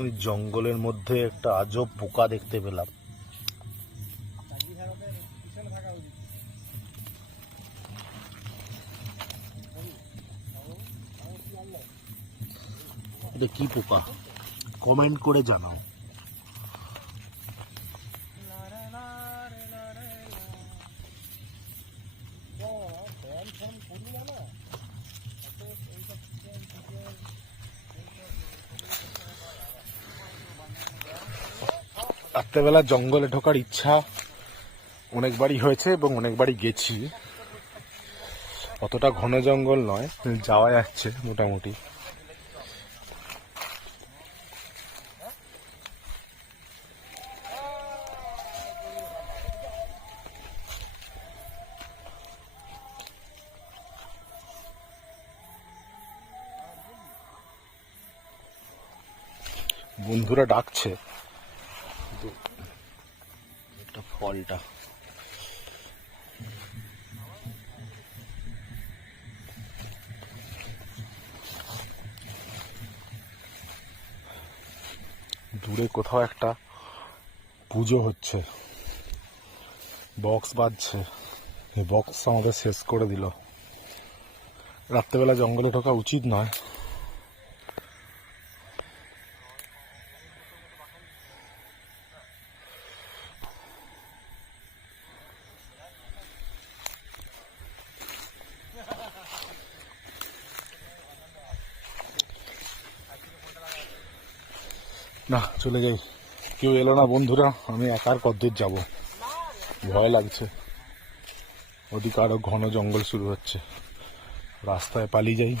ওই জঙ্গলের মধ্যে একটা আজব পোকা দেখতে পেলাম। এটা কি পোকা? কমেন্ট করে জানাও। রাত্রেবেলা জঙ্গলে ঢোকার ইচ্ছা অনেকবারই হয়েছে এবং অনেকবারই গেছি। অতটা ঘন জঙ্গল নয়, যাওয়া যাচ্ছে মোটামুটি। বন্ধুরা ডাকছে একটা ফলটা। দূরে কোথাও একটা পুজো হচ্ছে, বক্স বাজছে। এই বক্স আমাদের শেষ করে দিল। রাত্রেবেলা জঙ্গলে ঢোকা উচিত নয়। না, চলে যাই। কেউ এলো না বন্ধুরা, আমি একার কতদূর যাব, ভয় লাগছে। ওদিকে আরো ঘন জঙ্গল শুরু হচ্ছে, রাস্তায় পালিয়ে যাই।